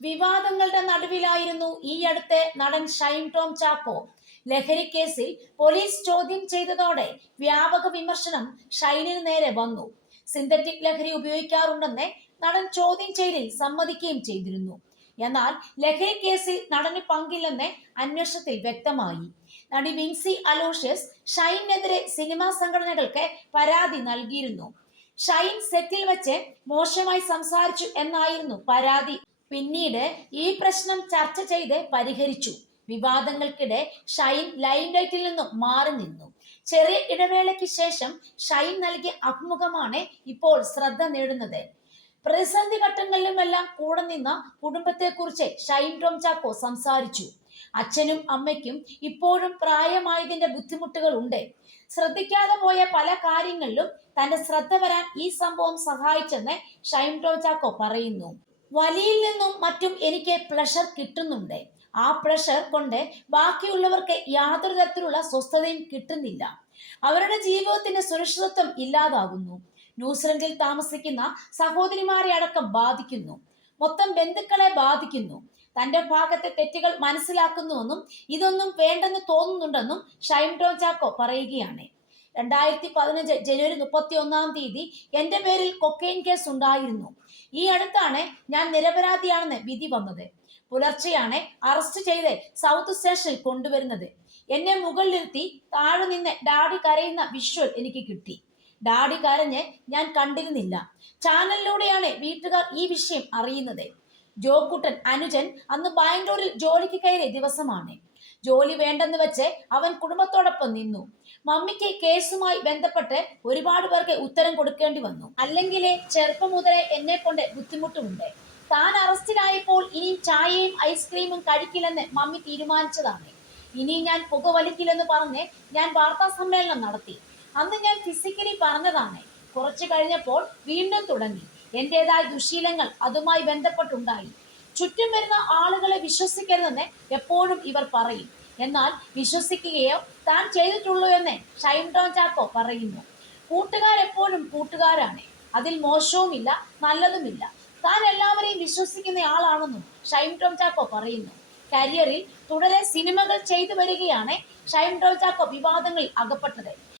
വിവാദങ്ങളുടെ നടുവിലായിരുന്നു ഈ അടുത്ത് നടൻ ഷൈൻ ടോം ചാക്കോ. ലഹരി കേസിൽ പോലീസ് ചോദ്യം ചെയ്തതോടെ വ്യാപക വിമർശനം ഷൈനിന് നേരെ വന്നു. സിന്തറ്റിക് ലഹരി ഉപയോഗിക്കാറുണ്ടെന്ന് നടൻ ചോദ്യം ചെയ്തിൽ സമ്മതിക്കുകയും ചെയ്തിരുന്നു. എന്നാൽ ലഹരി കേസിൽ നടന് പങ്കില്ലെന്ന് അന്വേഷണത്തിൽ വ്യക്തമായി. നടി വിൻസി അലോഷ്യസ് ഷൈനെതിരെ സിനിമാ സംഘടനകൾക്ക് പരാതി നൽകിയിരുന്നു. ഷൈൻ സെറ്റിൽ വെച്ച് മോശമായി സംസാരിച്ചു എന്നായിരുന്നു പരാതി. പിന്നീട് ഈ പ്രശ്നം ചർച്ച ചെയ്ത് പരിഹരിച്ചു. വിവാദങ്ങൾക്കിടെ ഷൈൻ ലൈൻ ലൈറ്റിൽ നിന്നും മാറി നിന്നു. ചെറിയ ഇടവേളയ്ക്ക് ശേഷം ഷൈൻ നൽകിയ അഭിമുഖമാണ് ഇപ്പോൾ ശ്രദ്ധ നേടുന്നത്. പ്രതിസന്ധി ഘട്ടങ്ങളിലുമെല്ലാം കൂടെ നിന്ന കുടുംബത്തെക്കുറിച്ച് ഷൈൻ ടോം ചാക്കോ സംസാരിച്ചു. അച്ഛനും അമ്മയ്ക്കും ഇപ്പോഴും പ്രായമായതിന്റെ ബുദ്ധിമുട്ടുകൾ ഉണ്ട്. ശ്രദ്ധിക്കാതെ പോയ പല കാര്യങ്ങളിലും തന്റെ ശ്രദ്ധ വരാൻ ഈ സംഭവം സഹായിച്ചെന്ന് ഷൈൻ ടോം ചാക്കോ പറയുന്നു. വലിയിൽ നിന്നും മറ്റും എനിക്ക് പ്ലഷർ കിട്ടുന്നുണ്ട്. ആ പ്രഷർ കൊണ്ട് ബാക്കിയുള്ളവർക്ക് യാതൊരു തരത്തിലുള്ള സ്വസ്ഥതയും കിട്ടുന്നില്ല. അവരുടെ ജീവിതത്തിന്റെ സുരക്ഷിതത്വം ഇല്ലാതാകുന്നു. ന്യൂസിലൻഡിൽ താമസിക്കുന്ന സഹോദരിമാരെ അടക്കം ബാധിക്കുന്നു. മൊത്തം ബന്ധുക്കളെ ബാധിക്കുന്നു. തന്റെ ഭാഗത്തെ തെറ്റുകൾ മനസ്സിലാക്കുന്നുവെന്നും ഇതൊന്നും വേണ്ടെന്ന് തോന്നുന്നുണ്ടെന്നും ഷൈം ചാക്കോ പറയുകയാണ്. രണ്ടായിരത്തി പതിനഞ്ച് ജനുവരി മുപ്പത്തി ഒന്നാം തീയതി എന്റെ പേരിൽ കൊക്കെയിൻ കേസ് ഉണ്ടായിരുന്നു. ഈ അടുത്താണ് ഞാൻ നിരപരാധിയാണെന്ന് വിധി വന്നത്. പുലർച്ചെയാണ് അറസ്റ്റ് ചെയ്ത് സൗത്ത് സ്റ്റേഷനിൽ കൊണ്ടുവരുന്നത്. എന്നെ മുകളിലിരുത്തി താഴെ നിന്ന് ഡാഡി കരയുന്ന വിഷ്വൽ എനിക്ക് കിട്ടി. ഡാഡി കരഞ്ഞ് ഞാൻ കണ്ടിരുന്നില്ല. ചാനലിലൂടെയാണ് വീട്ടുകാർ ഈ വിഷയം അറിയുന്നത്. ജോക്കുട്ടൻ അനുജൻ അന്ന് ബാംഗ്ലൂരിൽ ജോലിക്ക് കയറിയ ദിവസമാണ്. ജോലി വേണ്ടെന്ന് വെച്ച് അവൻ കുടുംബത്തോടൊപ്പം നിന്നു. മമ്മിക്ക് കേസുമായി ബന്ധപ്പെട്ട് ഒരുപാട് പേർക്ക് ഉത്തരം കൊടുക്കേണ്ടി വന്നു. അല്ലെങ്കിൽ ചെറുപ്പം മുതലേ എന്നെ കൊണ്ട് ബുദ്ധിമുട്ടുമുണ്ട്. താൻ അറസ്റ്റിലായപ്പോൾ ഇനി ചായയും ഐസ്ക്രീമും കഴിക്കില്ലെന്ന് മമ്മി തീരുമാനിച്ചതാണ്. ഇനി ഞാൻ പുക വലിക്കില്ലെന്ന് പറഞ്ഞ് ഞാൻ വാർത്താ സമ്മേളനം നടത്തി. അന്ന് ഞാൻ ഫിസിക്കലി പറഞ്ഞതാണ്. കുറച്ചു കഴിഞ്ഞപ്പോൾ വീണ്ടും തുടങ്ങി. എന്റേതായ ദുശീലങ്ങൾ അതുമായി ബന്ധപ്പെട്ടുണ്ടായി. ചുറ്റും വരുന്ന ആളുകളെ വിശ്വസിക്കരുതെന്ന് എപ്പോഴും ഇവർ പറയും. എന്നാൽ വിശ്വസിക്കുകയോ താൻ ചെയ്തിട്ടുള്ളൂ എന്ന് ടോൺ ചാക്കോ പറയുന്നു. കൂട്ടുകാരെപ്പോഴും കൂട്ടുകാരാണ്. അതിൽ മോശവുമില്ല നല്ലതുമില്ല. താൻ എല്ലാവരെയും വിശ്വസിക്കുന്ന ആളാണെന്നും ഷൈം ടോം ചാക്കോ പറയുന്നു. കരിയറിൽ തുടരെ സിനിമകൾ ചെയ്തു വരികയാണ് ഷൈം ടോം ചാക്കോ വിവാദങ്ങളിൽ അകപ്പെട്ടത്.